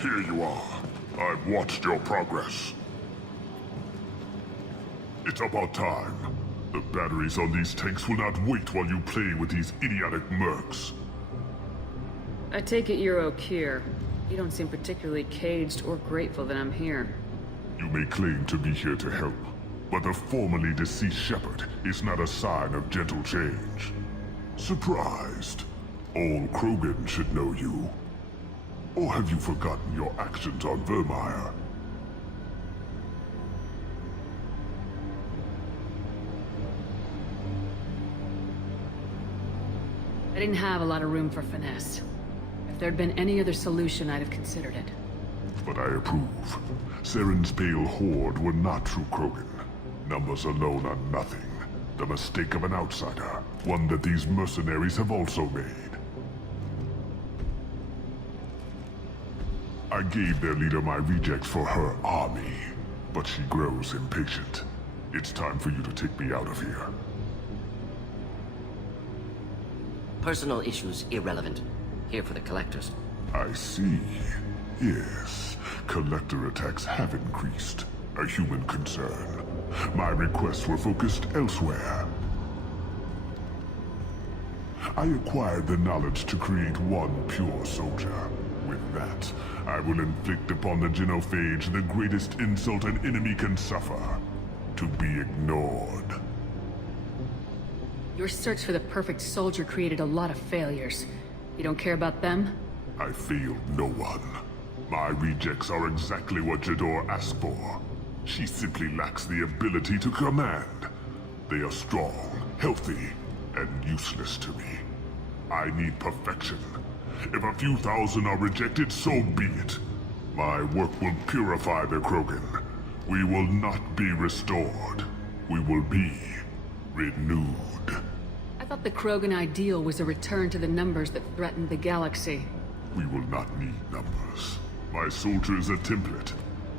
Here you are. I've watched your progress. It's about time. The batteries on these tanks will not wait while you play with these idiotic mercs. I take it you're Okeer. You don't seem particularly caged or grateful that I'm here. You may claim to be here to help, but the formerly deceased shepherd is not a sign of gentle change. Surprised? All Krogan should know you. Or have you forgotten your actions on Vermeer? I didn't have a lot of room for finesse. If there'd been any other solution, I'd have considered it. But I approve. Saren's pale horde were not true Krogan. Numbers alone are nothing. The mistake of an outsider. One that these mercenaries have also made. I gave their leader my rejects for her army, but she grows impatient. It's time for you to take me out of here. Personal issues irrelevant. Here for the collectors. I see. Yes, collector attacks have increased. A human concern. My requests were focused elsewhere. I acquired the knowledge to create one pure soldier. With that, I will inflict upon the genophage the greatest insult an enemy can suffer. To be ignored. Your search for the perfect soldier created a lot of failures. You don't care about them? I failed no one. My rejects are exactly what Jador asked for. She simply lacks the ability to command. They are strong, healthy, and useless to me. I need perfection. If a few thousand are rejected, so be it. My work will purify the Krogan. We will not be restored. We will be renewed. I thought the Krogan ideal was a return to the numbers that threatened the galaxy. We will not need numbers. My soldier is a template.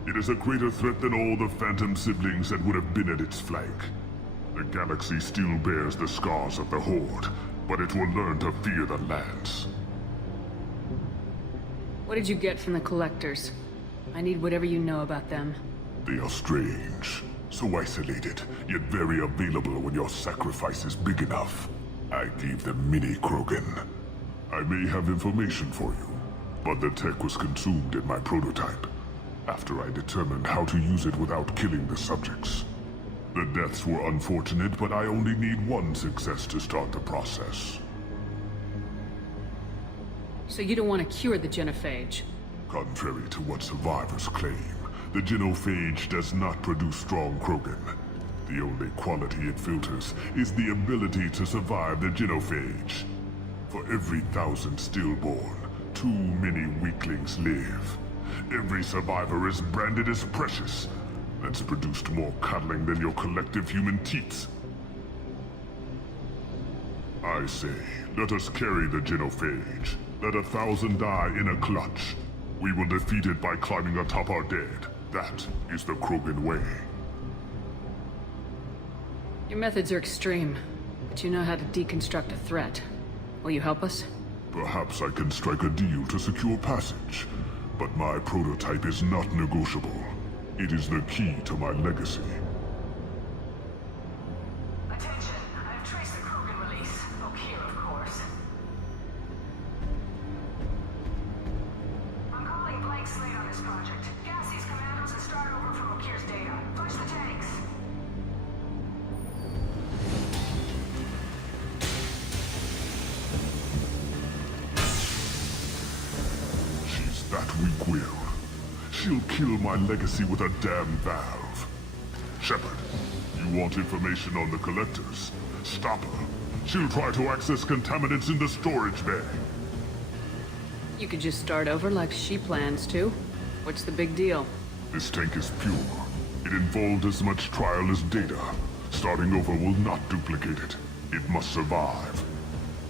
It is a greater threat than all the Phantom siblings that would have been at its flank. The galaxy still bears the scars of the Horde, but it will learn to fear the Lance. What did you get from the Collectors? I need whatever you know about them. They are strange, so isolated, yet very available when your sacrifice is big enough. I gave them mini Krogan. I may have information for you, but the tech was consumed in my prototype, after I determined how to use it without killing the subjects. The deaths were unfortunate, but I only need one success to start the process. So you don't want to cure the genophage? Contrary to what survivors claim, the genophage does not produce strong Krogan. The only quality it filters is the ability to survive the genophage. For every 1,000 stillborn, too many weaklings live. Every survivor is branded as precious. That's produced more cuddling than your collective human teats. I say, let us carry the genophage. Let 1,000 die in a clutch. We will defeat it by climbing atop our dead. That is the Krogan way. Your methods are extreme, but you know how to deconstruct a threat. Will you help us? Perhaps I can strike a deal to secure passage. But my prototype is not negotiable. It is the key to my legacy. Attention! I've traced the Krogan release. Okeer, of course. I'm calling blank slate on this project. Gas these commandos and start over from Okeer's data. Push the tanks! She's that weak-willed. She'll kill my legacy with a damn valve. Shepard, you want information on the Collectors? Stop her. She'll try to access contaminants in the storage bay. You could just start over like she plans to. What's the big deal? This tank is pure. It involved as much trial as data. Starting over will not duplicate it. It must survive.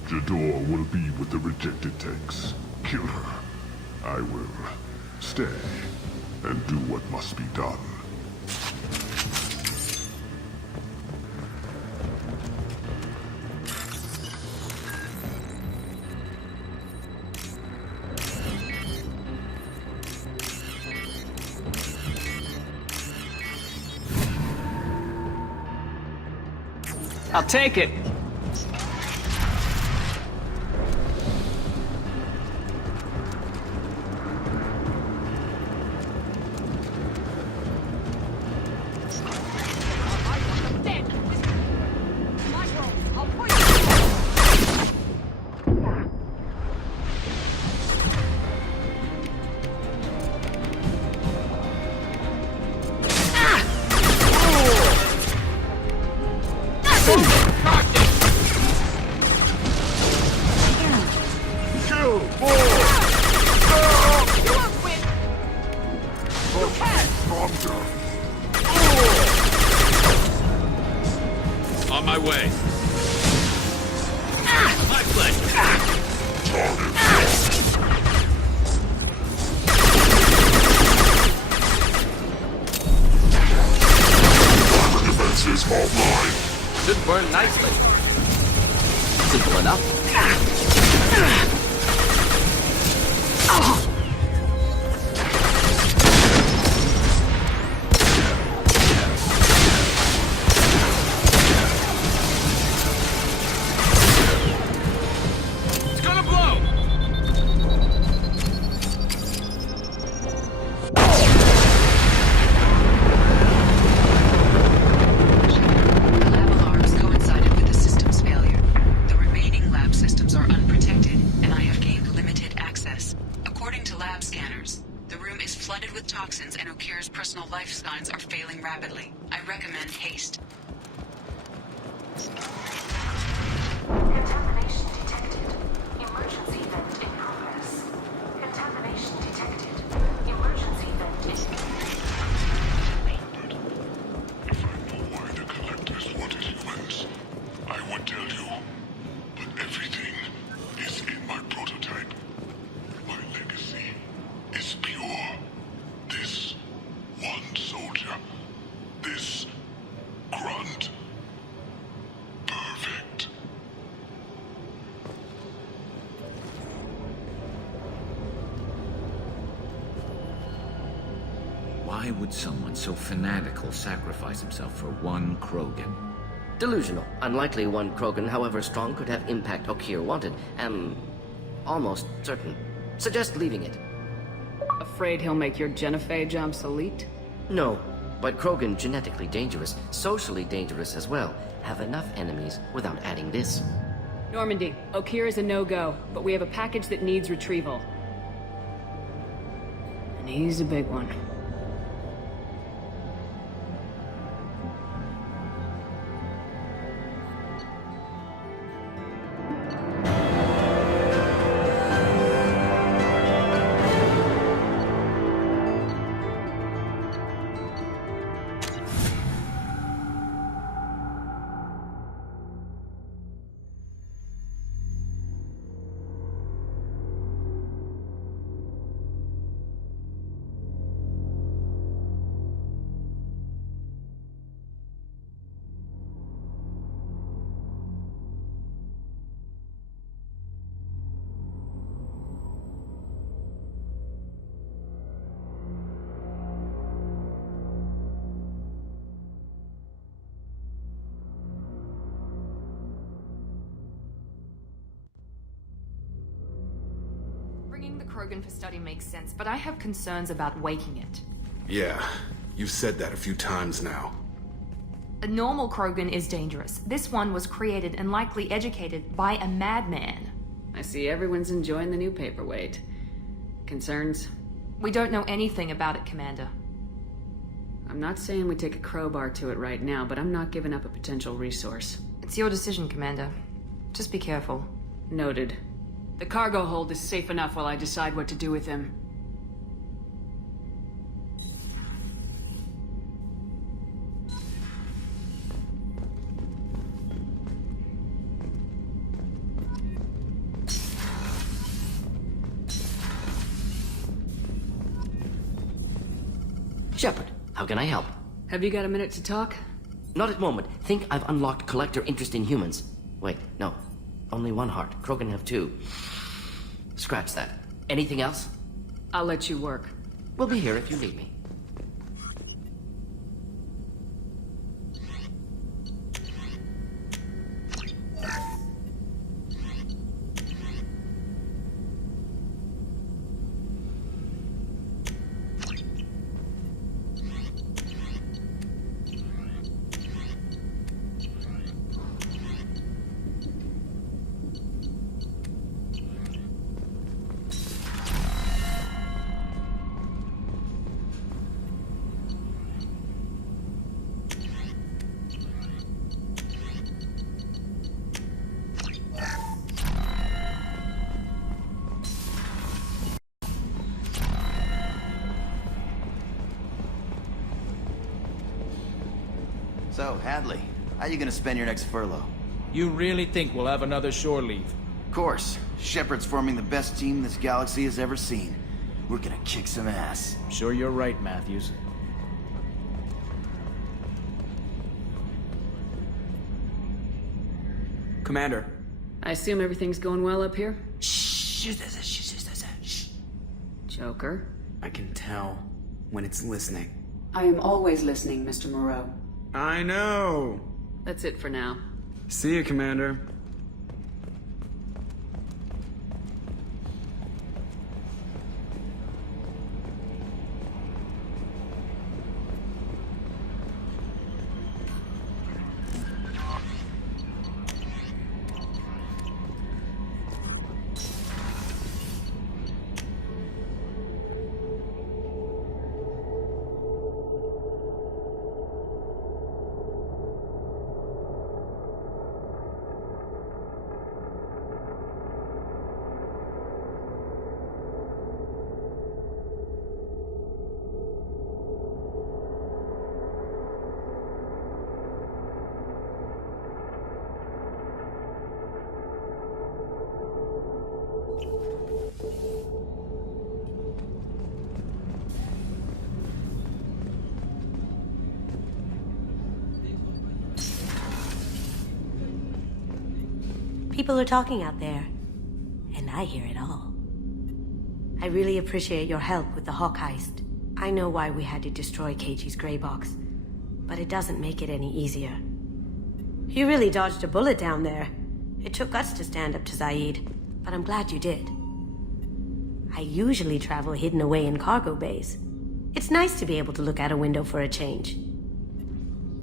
Jador will be with the rejected tanks. Kill her. I will stay and do what must be done. I'll take it. On my way. My pleasure. Defenses offline. Should burn nicely. Simple enough. It's gonna blow! The lab alarms coincided with the system's failure. The remaining lab systems are unprotected, and I have gained limited access. According to lab scanners, the room is flooded with toxins and Okeer's personal life signs are failing rapidly. I recommend haste. Contamination detected. Emergency vent in progress. Contamination detected. Emergency vent in If I know why the collectors wanted humans, I would tell you. But everything is in my prototype. My legacy is pure. This one soldier. This grunt. Perfect. Why would someone so fanatical sacrifice himself for one Krogan? Delusional. Unlikely one Krogan, however strong, could have impact Okeer wanted. Am almost certain. Suggest leaving it. Afraid he'll make your genophage obsolete? No, but Krogan genetically dangerous, socially dangerous as well. Have enough enemies without adding this. Normandy, Okeer is a no-go, but we have a package that needs retrieval. And he's a big one. Bringing the Krogan for study makes sense, but I have concerns about waking it. Yeah, you've said that a few times now. A normal Krogan is dangerous. This one was created and likely educated by a madman. I see everyone's enjoying the new paperweight. Concerns? We don't know anything about it, Commander. I'm not saying we take a crowbar to it right now, but I'm not giving up a potential resource. It's your decision, Commander. Just be careful. Noted. The cargo hold is safe enough while I decide what to do with him. Shepard, how can I help? Have you got a minute to talk? Not at moment. Think I've unlocked collector interest in humans. Wait, no. Only one heart. Krogan have two. Scratch that. Anything else? I'll let you work. We'll be here if you need me. So, Hadley, how you gonna spend your next furlough? You really think we'll have another shore leave? Of course. Shepard's forming the best team this galaxy has ever seen. We're gonna kick some ass. Sure you're right, Matthews. Commander. I assume everything's going well up here? Shh. Joker? I can tell when it's listening. I am always listening, Mr. Moreau. I know. That's it for now. See you, Commander. People are talking out there, and I hear it all. I really appreciate your help with the Hawk heist. I know why we had to destroy KG's gray box, but it doesn't make it any easier. You really dodged a bullet down there. It took guts to stand up to Zaid, but I'm glad you did. I usually travel hidden away in cargo bays. It's nice to be able to look out a window for a change.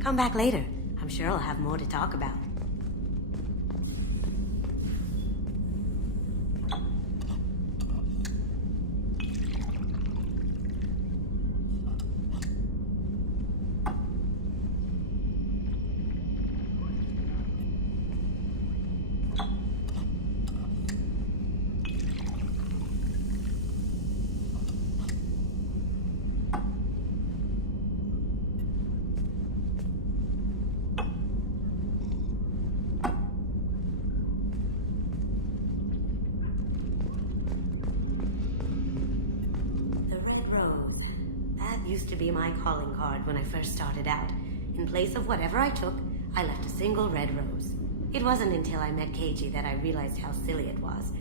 Come back later. I'm sure I'll have more to talk about. Used to be my calling card when I first started out. In place of whatever I took, I left a single red rose. It wasn't until I met KG that I realized how silly it was.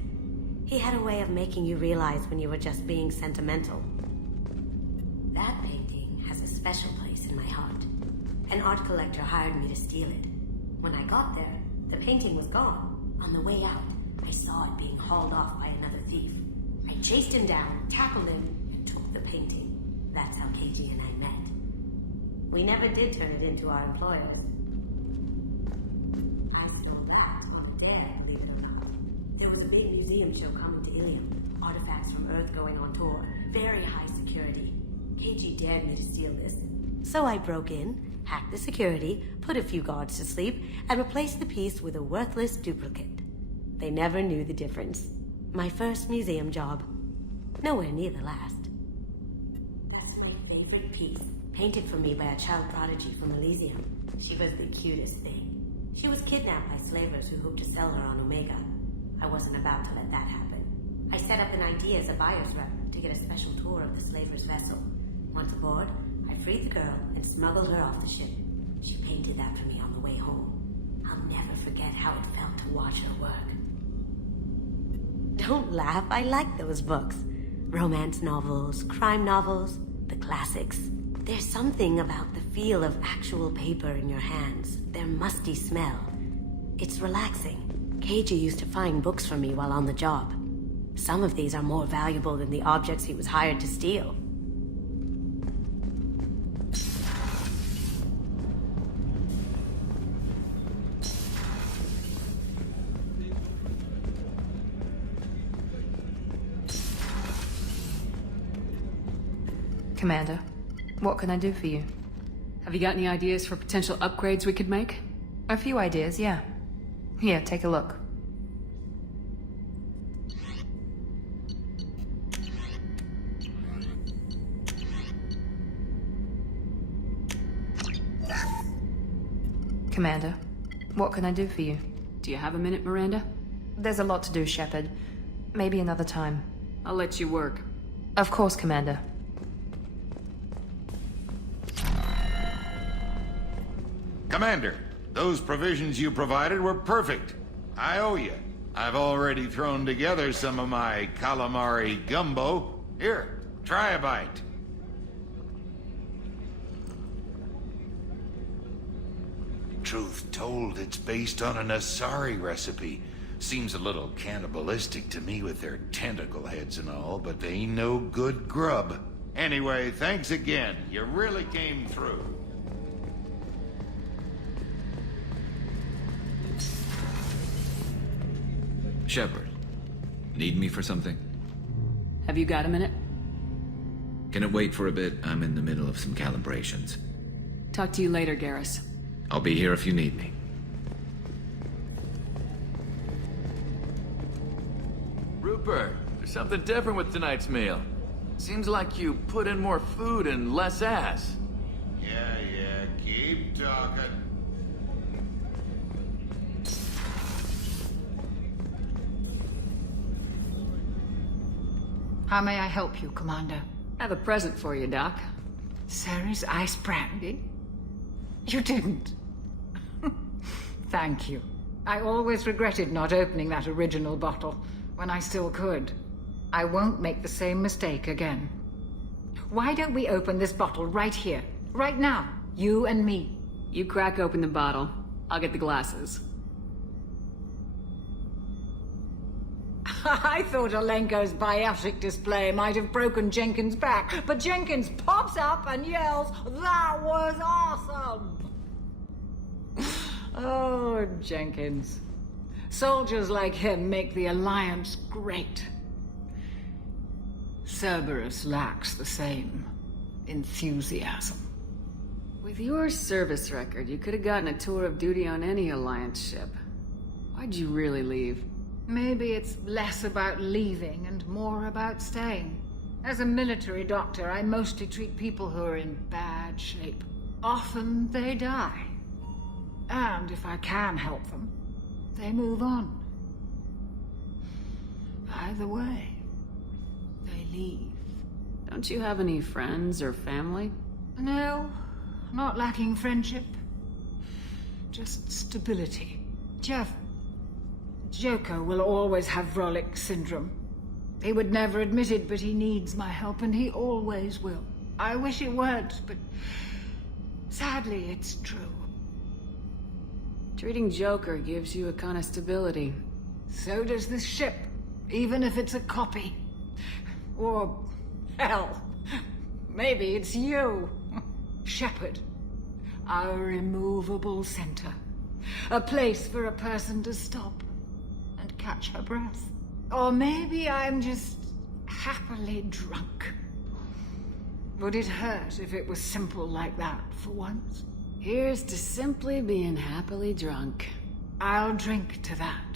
He had a way of making you realize when you were just being sentimental. That painting has a special place in my heart. An art collector hired me to steal it. When I got there, the painting was gone. On the way out, I saw it being hauled off by another thief. I chased him down, tackled him, and took the painting. That's how KG and I met. We never did turn it into our employers. I stole that on a dare, believe it or not. There was a big museum show coming to Ilium. Artifacts from Earth going on tour. Very high security. KG dared me to steal this. So I broke in, hacked the security, put a few guards to sleep, and replaced the piece with a worthless duplicate. They never knew the difference. My first museum job. Nowhere near the last. Favorite piece, painted for me by a child prodigy from Elysium. She was the cutest thing. She was kidnapped by slavers who hoped to sell her on Omega. I wasn't about to let that happen. I set up an idea as a buyer's rep to get a special tour of the slaver's vessel. Once aboard, I freed the girl and smuggled her off the ship. She painted that for me on the way home. I'll never forget how it felt to watch her work. Don't laugh, I like those books. Romance novels, crime novels, the classics. There's something about the feel of actual paper in your hands, their musty smell. It's relaxing. KG used to find books for me while on the job. Some of these are more valuable than the objects he was hired to steal. Commander, what can I do for you? Have you got any ideas for potential upgrades we could make? A few ideas, yeah. Here, take a look. Commander, what can I do for you? Do you have a minute, Miranda? There's a lot to do, Shepard. Maybe another time. I'll let you work. Of course, Commander. Commander, those provisions you provided were perfect. I owe you. I've already thrown together some of my calamari gumbo. Here, try a bite. Truth told, it's based on an Asari recipe. Seems a little cannibalistic to me with their tentacle heads and all, but they ain't no good grub. Anyway, thanks again. You really came through. Shepard, need me for something? Have you got a minute? Can it wait for a bit? I'm in the middle of some calibrations. Talk to you later, Garrus. I'll be here if you need me. Rupert, there's something different with tonight's meal. Seems like you put in more food and less ass. Yeah, keep talking. How may I help you, Commander? I have a present for you, Doc. Sarah's ice brandy? You didn't. Thank you. I always regretted not opening that original bottle when I still could. I won't make the same mistake again. Why don't we open this bottle right here, right now, you and me? You crack open the bottle. I'll get the glasses. I thought Alenko's biotic display might have broken Jenkins' back, but Jenkins pops up and yells, "That was awesome!" Oh, Jenkins. Soldiers like him make the Alliance great. Cerberus lacks the same enthusiasm. With your service record, you could have gotten a tour of duty on any Alliance ship. Why'd you really leave? Maybe it's less about leaving and more about staying. As a military doctor, I mostly treat people who are in bad shape. Often they die. And if I can help them, they move on. Either way, they leave. Don't you have any friends or family? No, not lacking friendship. Just stability. Joker will always have Vrolic syndrome. He would never admit it, but he needs my help, and he always will. I wish it weren't, but sadly, it's true. Treating Joker gives you a kind of stability. So does this ship, even if it's a copy. Or, hell, maybe it's you, Shepard. Our immovable center. A place for a person to stop and catch her breath. Or maybe I'm just happily drunk. Would it hurt if it was simple like that for once? Here's to simply being happily drunk. I'll drink to that.